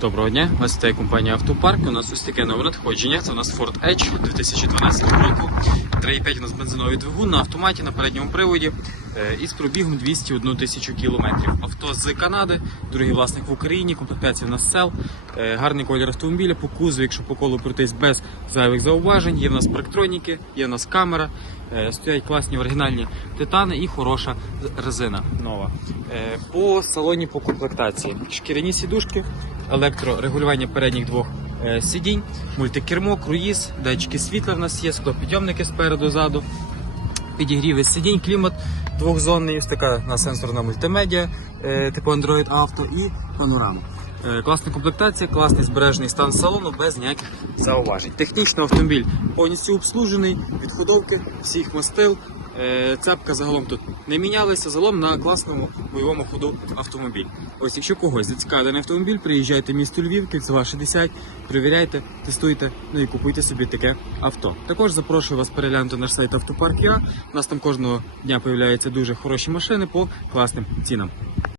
Доброго дня, вас вітає компанія Автопарк. У нас ось таке нове надходження. Це у нас Ford Edge 2012 року. 3,5 у нас бензиновий двигун на автоматі на передньому приводі е, із пробігом 201 тисячу кілометрів. Авто з Канади, другий власник в Україні, комплектація у нас сел, е, гарний колір автомобіля, по кузову, якщо по колу пройтись без зайвих зауважень. Є в нас парктроніки, є в нас камера, е, стоять класні оригінальні титани і хороша резина нова. По салоні по комплектації. Шкіряні сідушки, електрорегулювання передніх двох е, сидінь, мультикермо, круїз, датчики світла в нас є, склопідйомники спереду ззаду, підігріви сидінь, клімат двохзонний, ось така на сенсорна мультимедіа, е, типу Android Auto і панорама. Е, Класна комплектація, класний збережений стан салону без ніяких зауважень. Технічно автомобіль повністю обслужений, від ходовки, всіх мастил. Е, Цепка загалом тут не мінялася, загалом на класному бойовому ходу автомобіль. Ось, якщо когось зацікавлений автомобіль, приїжджайте в місто Львів, кільцева 60, перевіряйте, тестуйте, ну і купуйте собі таке авто. Також запрошую вас переглянути наш сайт Автопарк.ua. У нас там кожного дня появляються дуже хороші машини по класним цінам.